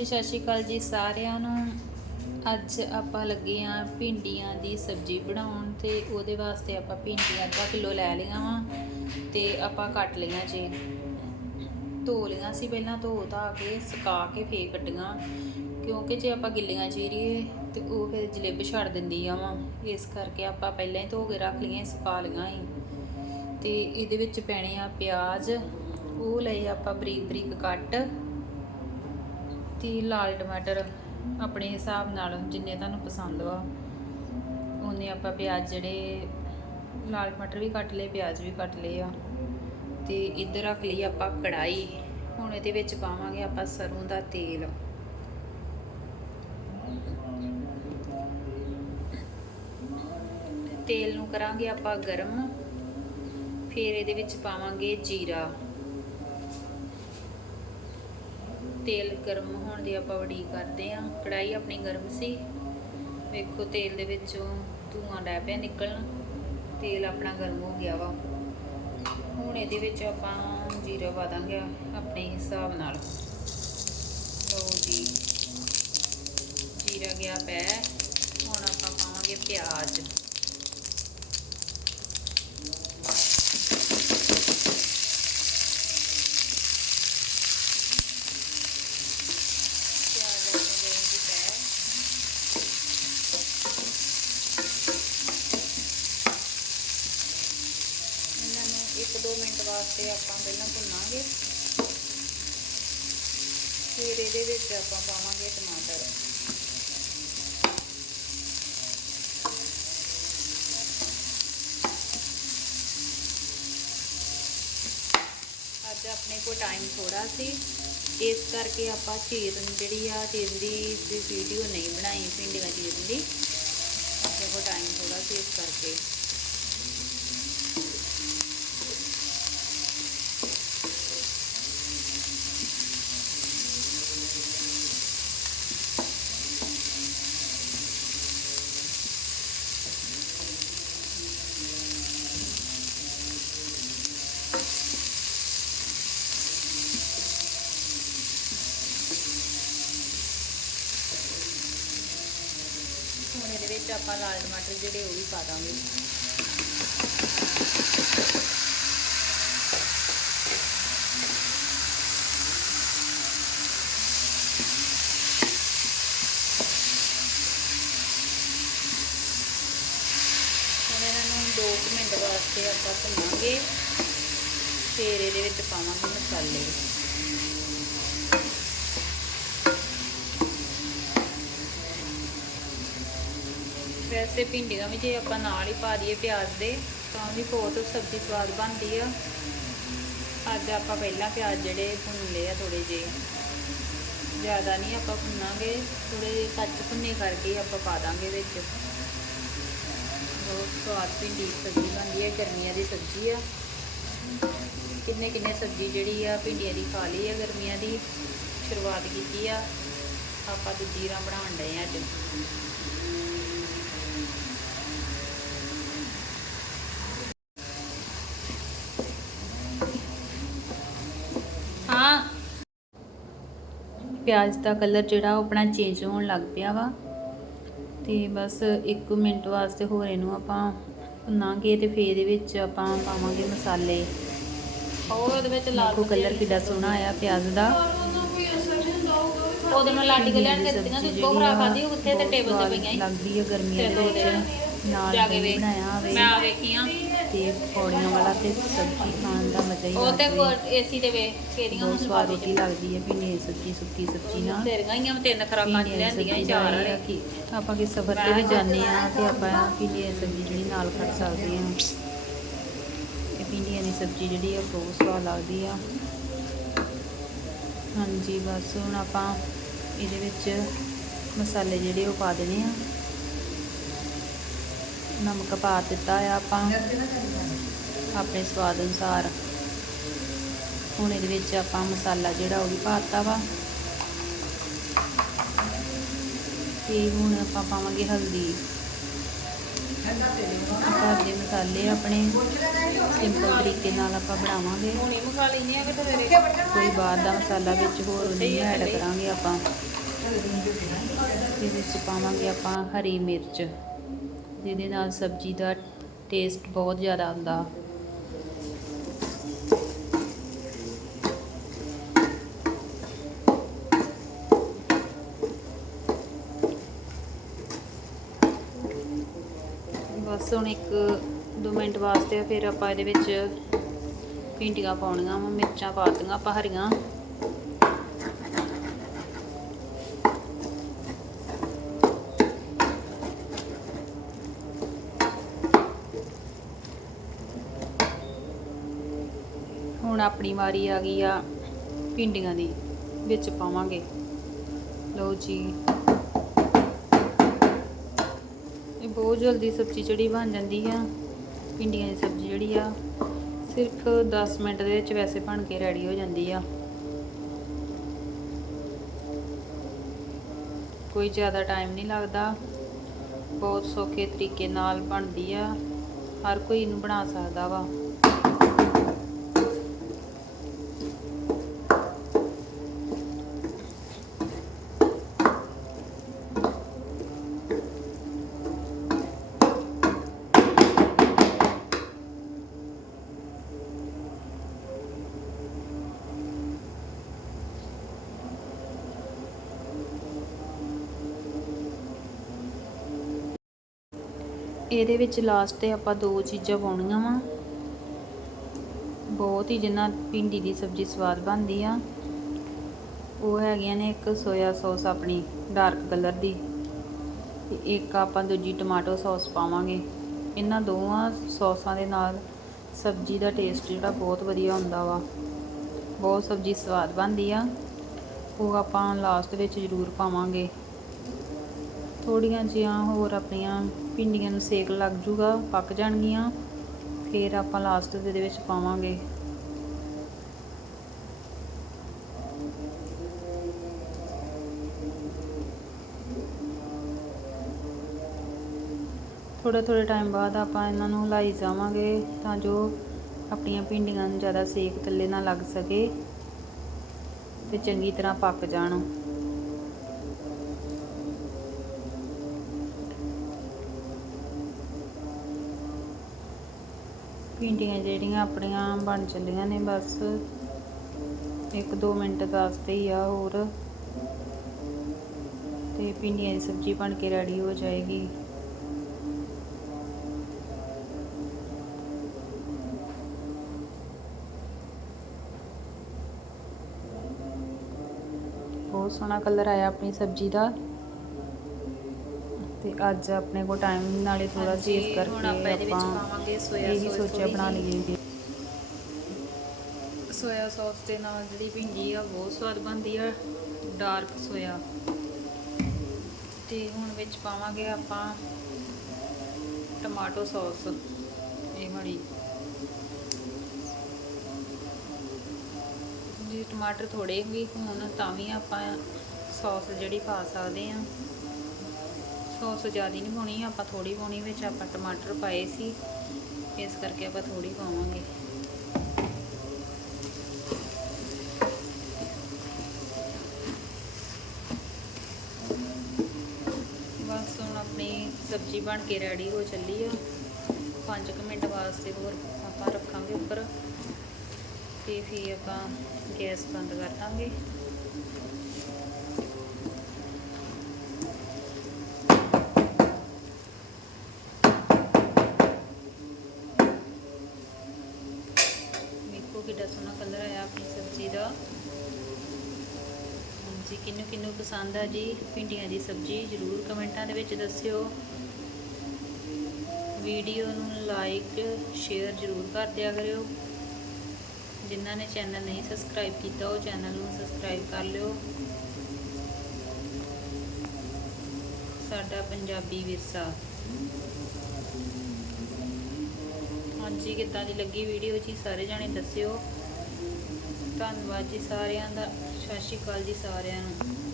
ਹਾਂਜੀ, ਸਤਿ ਸ਼੍ਰੀ ਅਕਾਲ ਜੀ ਸਾਰਿਆਂ ਨੂੰ। ਅੱਜ ਆਪਾਂ ਲੱਗੇ ਆਂ ਭਿੰਡੀਆਂ ਦੀ ਸਬਜ਼ੀ ਬਣਾਉਣ ਤੇ ਉਹਦੇ ਵਾਸਤੇ ਆਪਾਂ ਭਿੰਡੀਆਂ ਅੱਧਾ ਕਿਲੋ ਲੈ ਲਈਆਂ ਵਾ ਤੇ ਆਪਾਂ ਕੱਟ ਲਈਆਂ ਜੀ। ਧੋ ਲਈਆਂ ਸੀ ਪਹਿਲਾਂ, ਧੋ ਧਾ ਕੇ, ਸੁਕਾ ਕੇ ਫੇਰ ਕੱਟੀਆਂ ਕਿਉਂਕਿ ਜੇ ਆਪਾਂ ਗਿੱਲੀਆਂ ਚੀਰੀਏ ਤੇ ਉਹ ਫਿਰ ਜਲੇਬ ਛੱਡ ਦਿੰਦੀ ਆ ਵਾ। ਇਸ ਕਰਕੇ ਆਪਾਂ ਪਹਿਲਾਂ ਹੀ ਧੋ ਕੇ ਰੱਖ ਲਈਆਂ, ਸੁਕਾ ਲਈਆਂ ਹੀ ਤੇ ਇਹਦੇ ਵਿੱਚ ਪੈਣੇ ਆ ਪਿਆਜ਼। ਉਹ ਲਏ ਆਪਾਂ ਬਰੀਕ ਬਰੀਕ ਕੱਟ। ਤੇ ਲਾਲ ਟਮਾਟਰ ਆਪਣੇ ਹਿਸਾਬ ਨਾਲ ਜਿੰਨੇ ਤੁਹਾਨੂੰ ਪਸੰਦ ਵਾ ਉਹਨੇ ਆਪਾਂ ਪਿਆਜ਼ ਜਿਹੜੇ ਲਾਲ ਟਮਾਟਰ ਵੀ ਕੱਟ ਲਏ, ਪਿਆਜ਼ ਵੀ ਕੱਟ ਲਏ ਆ। ਤੇ ਇੱਧਰ ਰੱਖ ਲਈ ਆਪਾਂ ਕੜਾਈ ਹੁਣ ਇਹਦੇ ਵਿੱਚ ਪਾਵਾਂਗੇ ਆਪਾਂ ਸਰੋਂ ਦਾ ਤੇਲ। ਤੇਲ ਨੂੰ ਕਰਾਂਗੇ ਆਪਾਂ ਗਰਮ। ਫਿਰ ਇਹਦੇ ਵਿੱਚ ਪਾਵਾਂਗੇ ਜੀਰਾ। ਤੇਲ ਗਰਮ ਹੋਣ ਦੀ ਆਪਾਂ ਵੜੀ ਕਰਦੇ ਆਂ ਕੜਾਈ ਆਪਣੀ ਗਰਮ ਸੀ। ਵੇਖੋ ਤੇਲ ਦੇ ਵਿੱਚੋਂ ਧੂਆਂ ਡੈ ਪਿਆ ਨਿਕਲਣ। ਤੇਲ ਆਪਣਾ ਗਰਮ ਹੋ ਗਿਆ ਵਾ। ਹੁਣ ਇਹਦੇ ਵਿੱਚ ਆਪਾਂ ਜੀਰਾ ਪਾ ਦਾਂਗੇ ਆਪਣੇ ਹਿਸਾਬ ਨਾਲ। ਲਓ ਜੀ। ਜੀਰਾ ਗਿਆ ਪੈ। ਹੁਣ ਆਪਾਂ ਪਾਵਾਂਗੇ ਪਿਆਜ਼ ਆਪਣੇ ਦੇਣ ਦੀ ਪੈ ਇਹਨਾਂ ਨੂੰ 1-2 ਮਿੰਟ ਆਪਾਂ ਪਹਿਲਾਂ ਭੁੰਨਾਂਗੇ। ਫਿਰ ਇਹਦੇ ਵਿੱਚ ਆਪਾਂ ਪਾਵਾਂਗੇ ਟਮਾਟਰ। ਅੱਜ ਆਪਣੇ ਕੋਲ ਟਾਈਮ ਥੋੜਾ ਸੀ। ਇਸ ਕਰਕੇ ਆਪਾਂ ਚੀਰਨ ਜਿਹੜੀ ਆ ਚੀਰਨ ਦੀ ਵੀਡੀਓ ਨਹੀਂ ਬਣਾਈ, ਭਿੰਡੀਆਂ ਚੀਰਨ ਦੀ। ਆਪਣੇ ਕੋਲ ਟਾਈਮ ਥੋੜਾ ਸੀ ਇਸ ਕਰਕੇ। ਵਿੱਚ ਆਪਾਂ ਲਾਲ ਟਮਾਟਰ ਜਿਹੜੇ ਉਹ ਵੀ ਪਾ ਦਾਂਗੇ। ਹੁਣ ਇਹਨਾਂ ਨੂੰ 2 ਮਿੰਟ ਵਾਸਤੇ ਆਪਾਂ ਭੁੰਨਾਂਗੇ। ਫਿਰ ਇਹਦੇ ਵਿੱਚ ਪਾਵਾਂਗੇ ਮਸਾਲੇ। ਵੈਸੇ ਭਿੰਡੀਆਂ ਵੀ ਜੇ ਆਪਾਂ ਨਾਲ ਹੀ ਪਾ ਦਈਏ ਪਿਆਜ਼ ਦੇ, ਤਾਂ ਵੀ ਬਹੁਤ ਸਬਜ਼ੀ ਸਵਾਦ ਬਣਦੀ ਆ। ਅੱਜ ਆਪਾਂ ਪਹਿਲਾਂ ਪਿਆਜ਼ ਜਿਹੜੇ ਭੁੰਨ ਲਏ ਆ ਥੋੜੇ ਜਿਹੇ। ਜ਼ਿਆਦਾ ਨਹੀਂ ਆਪਾਂ ਭੁੰਨਾਂਗੇ ਥੋੜੇ ਕੱਚ ਭੁੰਨੇ ਕਰਕੇ ਹੀ ਆਪਾਂ ਪਾ ਦਾਂਗੇ ਵਿੱਚ। ਬਹੁਤ ਸਵਾਦ ਭਿੰਡੀ ਸਬਜ਼ੀ ਬਣਦੀ ਹੈ ਗਰਮੀਆਂ ਦੀ ਸਬਜ਼ੀ ਆ। ਕਿੰਨੇ ਕਿੰਨੇ ਸਬਜ਼ੀ ਜਿਹੜੀ ਆ ਭਿੰਡੀਆਂ ਦੀ ਖਾ ਲਈ ਆ, ਗਰਮੀਆਂ ਦੀ ਸ਼ੁਰੂਆਤ ਕੀਤੀ ਆ। ਆਪਾਂ ਦੂਜੀ ਜੀਰਾ ਬਣਾਉਣ ਡਏ ਅੱਜ। ਹਾਂ। ਪਿਆਜ਼ ਦਾ ਕਲਰ ਜਿਹੜਾ ਉਹ ਆਪਣਾ ਚੇਂਜ ਹੋਣ ਲੱਗ ਪਿਆ ਵਾ। ਤੇ ਬਸ 1 ਮਿੰਟ ਵਾਸਤੇ ਹੋਰ ਇਹਨੂੰ ਆਪਾਂ ਭੁੰਨਾਂਗੇ ਤੇ ਫੇਰ ਇਹਦੇ ਵਿੱਚ ਆਪਾਂ ਪਾਵਾਂਗੇ ਮਸਾਲੇ। ਹੋਰ ਉਹਦੇ ਵਿੱਚ ਲਾਲ ਦੇਖੋ ਕਲਰ ਕਿੱਡਾ ਸੋਹਣਾ ਆਇਆ ਪਿਆਜ਼ ਦਾ। ਉਹਦੇ ਨਾਲ ਲਾਡੀ ਕੇ ਲੈਣ ਕੇ ਦਿੱਤੀਆਂ ਸੀ ਦੋ ਖਰਾ ਖਾਦੀ ਉੱਥੇ ਤੇ ਟੇਬਲ ਤੇ ਪਈਆਂ ਸੀ। ਲੱਗਦੀ ਹੈ ਗਰਮੀਆਂ ਦੇ ਤੇ ਦੋ ਵਿੱਚ। ਦੇ ਨਾਲ ਜਾ ਕੇ ਦਹੀਂ ਵੇਖ। ਬਣਾਇਆ ਹੋਵੇ। ਮੈਂ ਆ। ਵੇਖੀਆਂ ਤੇ ਪੌੜੀਆਂ ਵਾਲਾ ਤੇ ਸਬਜ਼ੀ ਖਾਣ ਦਾ ਮਜ਼ਾ ਹੀ ਉਹ ਤੇ ਏਸੀ ਤੇ ਵੇਖ ਕਿਹੜੀਆਂ ਬਹੁਤ ਸਵਾਦ ਰੋਟੀ ਲੱਗਦੀ ਹੈ ਦੀ ਸਬਜ਼ੀ ਸੁੱਕੀ ਸਬਜ਼ੀ ਨਾਲ ਤੇਰੀਆਂ ਹੀ ਆ ਤਿੰਨ ਖਰਾਕਾਂ ਲੈਂਦੀਆਂ ਚਾਰ ਆ ਕਿ ਆਪਾਂ ਕਿ ਸਫ਼ਰ ਤੇ ਵੀ ਜਾਂਦੇ ਆ ਤੇ ਆਪਾਂ ਦੀ ਸਬਜ਼ੀ ਜਿਹੜੀ ਨਾਲ ਖਾ ਸਕਦੇ ਆ ਇਹ ਭਿੰਡੀਆਂ ਦੀ ਸਬਜ਼ੀ ਜਿਹੜੀ ਆ ਬਹੁਤ ਸਵਾਦ ਲੱਗਦੀ ਆ। ਹਾਂਜੀ ਬਸ ਹੁਣ ਆਪਾਂ ਇਹਦੇ ਵਿੱਚ ਮਸਾਲੇ ਜਿਹੜੇ ਉਹ ਪਾ ਦੇਣੇ ਆ। ਨਮਕ ਪਾ ਦਿੱਤਾ ਆ ਆਪਾਂ। ਆਪਣੇ ਸਵਾਦ ਅਨੁਸਾਰ। ਹੁਣ ਇਹਦੇ ਵਿੱਚ ਆਪਾਂ ਮਸਾਲਾ ਜਿਹੜਾ ਉਹ ਵੀ ਪਾਤਾ ਵਾ। ਤੇ ਹੁਣ ਆਪਾਂ ਪਾਵਾਂਗੇ ਹਲਦੀ। ਘਰ ਦੇ ਮਸਾਲੇ ਆਪਣੇ ਸਿੰਪਲ ਤਰੀਕੇ ਨਾਲ ਆਪਾਂ ਬਣਾਵਾਂਗੇ। ਹੁਣੀ ਮੁਕਾ ਲੈਨੇ ਆ ਕਿ ਤੇਰੇ ਕੋਈ ਬਾਹਰ ਦਾ ਮਸਾਲਾ ਵਿੱਚ ਹੋਰ ਨਹੀਂ ਐਡ ਕਰਾਂਗੇ ਆਪਾਂ। ਇਹਦੇ ਵਿੱਚ ਪਾਵਾਂਗੇ ਆਪਾਂ ਹਰੀ ਮਿਰਚ। ਜਿਹਦੇ ਨਾਲ ਸਬਜ਼ੀ ਦਾ ਟੇਸਟ ਬਹੁਤ ਜ਼ਿਆਦਾ ਆਉਂਦਾ। ਬਸ ਹੁਣ ਇੱਕ ਦੋ ਮਿੰਟ ਵਾਸਤੇ ਫਿਰ ਆਪਾਂ ਇਹਦੇ ਵਿੱਚ ਭਿੰਡੀਆਂ ਪਾਉਣੀਆਂ ਵਾ, ਮਿਰਚਾਂ ਪਾਤੀਆਂ ਆਪਾਂ ਹਰੀਆਂ। ਹੁਣ ਆਪਣੀ ਵਾਰੀ ਆ ਗਈ ਆ ਭਿੰਡੀਆਂ ਦੀ, ਵਿੱਚ ਪਾਵਾਂਗੇ। ਲਓ ਜੀ। ਇਹ ਬਹੁਤ ਜਲਦੀ ਸਬਜ਼ੀ ਜਿਹੜੀ ਬਣ ਜਾਂਦੀ ਆ, ਭਿੰਡੀਆਂ ਦੀ ਸਬਜ਼ੀ ਜਿਹੜੀ ਆ, ਸਿਰਫ 10 ਮਿੰਟ ਦੇ ਵਿੱਚ ਵੈਸੇ ਬਣ ਕੇ ਰੈਡੀ ਹੋ ਜਾਂਦੀ ਆ। ਕੋਈ ਜ਼ਿਆਦਾ ਟਾਈਮ ਨਹੀਂ ਲੱਗਦਾ। ਬਹੁਤ ਸੌਖੇ ਤਰੀਕੇ ਨਾਲ ਬਣਦੀ ਆ। ਹਰ ਕੋਈ ਇਹਨੂੰ ਬਣਾ ਸਕਦਾ ਵਾ। ਇਹਦੇ ਵਿੱਚ ਲਾਸਟ ਤੇ ਆਪਾਂ ਦੋ ਚੀਜ਼ਾਂ ਪਾਉਣੀਆਂ ਵਾ। ਬਹੁਤ ਹੀ ਜਿੰਨਾ ਭਿੰਡੀ ਦੀ ਸਬਜ਼ੀ ਸਵਾਦ ਬਣਦੀ ਆ। ਉਹ ਹੈਗੀਆਂ ਨੇ ਇੱਕ ਸੋਇਆ ਸੌਸ ਆਪਣੀ ਡਾਰਕ ਕਲਰ ਦੀ ਤੇ ਇੱਕ ਆਪਾਂ ਦੂਜੀ ਟਮਾਟੋ ਸੌਸ ਪਾਵਾਂਗੇ। ਇਹਨਾਂ ਦੋਵਾਂ ਸੌਸਾਂ ਦੇ ਨਾਲ ਸਬਜ਼ੀ ਦਾ ਟੇਸਟ ਜਿਹੜਾ ਬਹੁਤ ਵਧੀਆ ਹੁੰਦਾ ਵਾ। ਬਹੁਤ ਸਬਜ਼ੀ ਸਵਾਦ ਬਣਦੀ ਆ। ਉਹ ਆਪਾਂ ਲਾਸਟ ਵਿੱਚ ਜ਼ਰੂਰ ਪਾਵਾਂਗੇ। ਥੋੜੀਆਂ ਜਿਹੀਆਂ ਹੋਰ ਆਪਣੀਆਂ ਭਿੰਡੀਆਂ ਨੂੰ ਸੇਕ ਲੱਗ ਜੂਗਾ, ਪੱਕ ਜਾਣਗੀਆਂ, ਫਿਰ ਆਪਾਂ ਲਾਸਟ ਦੇ ਵਿੱਚ ਪਾਵਾਂਗੇ। ਥੋੜਾ ਥੋੜਾ ਟਾਈਮ ਬਾਅਦ ਆਪਾਂ ਇਹਨਾਂ ਨੂੰ ਹਿਲਾਈ ਜਾਵਾਂਗੇ ਤਾਂ ਜੋ ਆਪਣੀਆਂ ਭਿੰਡੀਆਂ ਨੂੰ ਜ਼ਿਆਦਾ ਸੇਕ ਥੱਲੇ ਨਾ ਲੱਗ ਸਕੇ ਤੇ ਚੰਗੀ ਤਰ੍ਹਾਂ ਪੱਕ ਜਾਣ। ਭਿੰਡੀਆਂ ਜਿਹੜੀਆਂ ਆਪਣੀਆਂ ਬਣ ਚੱਲੀਆਂ ਨੇ, ਬਸ ਇੱਕ ਦੋ ਮਿੰਟ ਵਾਸਤੇ ਹੀ ਆ ਹੋਰ। ਤੇ ਭਿੰਡੀਆਂ ਦੀ ਸਬਜ਼ੀ ਬਣ ਕੇ ਰੈਡੀ ਹੋ ਜਾਏਗੀ। ਬਹੁਤ ਸੋਹਣਾ ਕਲਰ ਆਇਆ ਆਪਣੀ ਸਬਜ਼ੀ ਦਾ। ਤੇ ਅੱਜ ਆਪਣੇ ਕੋਲ ਟਾਈਮ ਨਾਲੇ ਥੋੜਾ ਹਾਂਜੀ, ਹੁਣ ਆਪਾਂ ਕਰਕੇ ਇਹਦੇ ਵਿੱਚ ਆਪਾਂ ਪਾਵਾਂਗੇ ਸੋਇਆ ਇਹੀ sauce ਸੋਚਿਆ ਥੋੜ੍ਹੀ ਬਣਾ ਜਿਹੀ। ਲਈਏ। ਸੋਇਆ ਸੌਸ ਦੇ ਨਾਲ ਜਿਹੜੀ ਭਿੰਡੀ ਆ ਬਹੁਤ ਸਵਾਦ ਬਣਦੀ ਆ ਡਾਰਕ ਸੋਇਆ ਤੇ ਹੁਣ ਵਿੱਚ ਪਾਵਾਂਗੇ ਆਪਾਂ ਟਮਾਟੋ ਸੌਸ ਇਹ ਵਾਲੀ। ਜੇ ਟਮਾਟਰ ਥੋੜੇ ਵੀ ਹੋਣ ਤਾਂ ਵੀ ਆਪਾਂ ਸੌਸ ਜਿਹੜੀ ਪਾ ਸਕਦੇ ਆ। ਸੌਸ ਜ਼ਿਆਦਾ ਨਹੀਂ ਪਾਉਣੀ, ਆਪਾਂ ਥੋੜੀ ਪਾਉਣੀ ਵਿੱਚ, ਆਪਾਂ ਟਮਾਟਰ ਪਾਏ ਸੀ, ਇਸ ਕਰਕੇ ਆਪਾਂ ਥੋੜੀ ਪਾਵਾਂਗੇ। ਬਸ ਹੁਣ ਆਪਣੀ ਸਬਜ਼ੀ ਬਣ ਕੇ ਰੈਡੀ ਹੋ ਚੱਲੀ ਆ। 5 ਮਿੰਟ ਵਾਸਤੇ ਹੋਰ ਆਪਾਂ ਰੱਖਾਂਗੇ ਉੱਪਰ, ਤੇ ਫਿਰ ਆਪਾਂ ਗੈਸ ਬੰਦ ਕਰ ਦਾਂਗੇ। ਵੇਖੋ ਕਿੱਡਾ ਸੋਹਣਾ ਕਲਰ ਆਇਆ ਆਪਣੀ ਸਬਜ਼ੀ ਦਾ। ਹਾਂਜੀ ਕਿੰਨੂੰ ਕਿੰਨੂੰ ਪਸੰਦ ਆ ਜੀ ਭਿੰਡੀਆਂ ਦੀ ਸਬਜ਼ੀ, ਜਰੂਰ ਕਮੈਂਟਾਂ ਦੇ ਵਿੱਚ ਦੱਸਿਓ। ਵੀਡੀਓ ਨੂੰ ਲਾਈਕ ਸ਼ੇਅਰ ਜਰੂਰ ਕਰ ਦਿਆ ਕਰਿਓ। ਜਿਨ੍ਹਾਂ ਨੇ ਚੈਨਲ ਨਹੀਂ ਸਬਸਕ੍ਰਾਈਬ ਕੀਤਾ, ਉਹ ਚੈਨਲ ਨੂੰ ਸਬਸਕ੍ਰਾਈਬ ਕਰ ਲਿਓ। ਸਾਡਾ ਪੰਜਾਬੀ ਵਿਰਸਾ। ਹਾਂਜੀ, ਕਿੱਦਾਂ ਦੀ ਲੱਗੀ ਵੀਡੀਓ ਜੀ? ਸਾਰੇ ਜਾਣੇ ਦੱਸਿਓ। ਧੰਨਵਾਦ ਜੀ ਸਾਰਿਆਂ ਦਾ। ਸਤਿ ਸ਼੍ਰੀ ਅਕਾਲ ਜੀ ਸਾਰਿਆਂ ਨੂੰ।